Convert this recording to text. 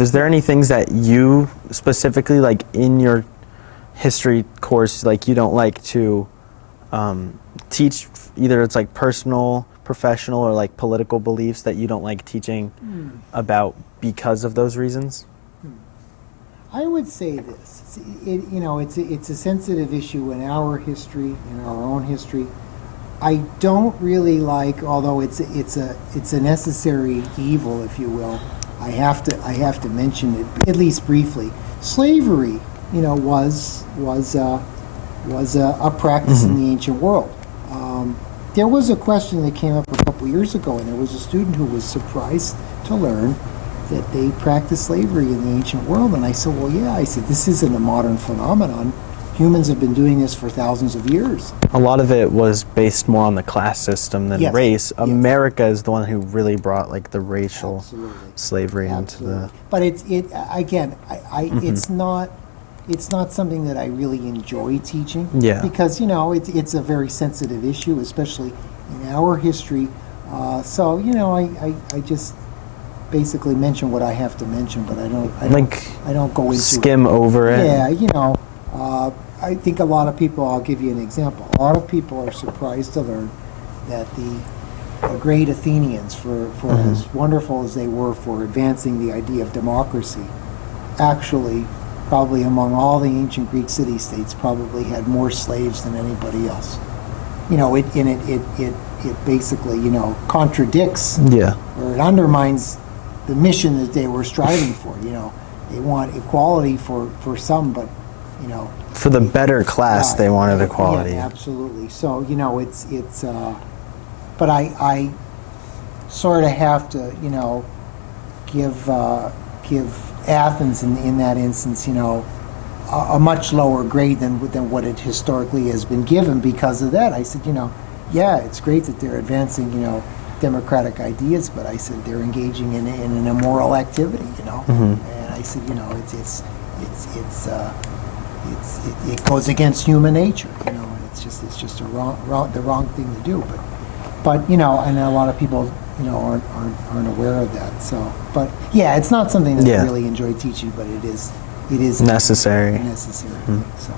Is there any things that you specifically, like in your history course, like you don't like to teach? Either it's like personal, professional, or like political beliefs that you don't like teaching about because of those reasons? I would say this. It's a sensitive issue in our history, in our own history. I don't really like, although it's a necessary evil, if you will. I have to mention it at least briefly. Slavery, was a practice in the ancient world. There was a question that came up a couple years ago, and there was a student who was surprised to learn that they practiced slavery in the ancient world. And I said, well, yeah. I said, this isn't a modern phenomenon. Humans have been doing this for thousands of years. A lot of it was based more on the class system than race. Yes. America is the one who really brought like the racial slavery into the. But it's not something that I really enjoy teaching. Yeah. Because it's a very sensitive issue, especially in our history. I just basically mention what I have to mention, but I don't go into skim over it. Yeah, I think a lot of people, I'll give you an example. A lot of people are surprised to learn that the great Athenians, for as wonderful as they were for advancing the idea of democracy, actually, probably among all the ancient Greek city-states, probably had more slaves than anybody else. It basically, contradicts or it undermines the mission that they were striving for. They want equality for some, but for the better class, they wanted equality. Yeah, absolutely. So but I sort of have to give Athens in that instance a much lower grade than what it historically has been given because of that. I said it's great that they're advancing democratic ideas, but I said they're engaging in an immoral activity, and I said it goes against human nature, and it's just the wrong thing to do. But and a lot of people aren't aware of that. So, but yeah, it's not something that I really enjoy teaching, but it is necessary. So.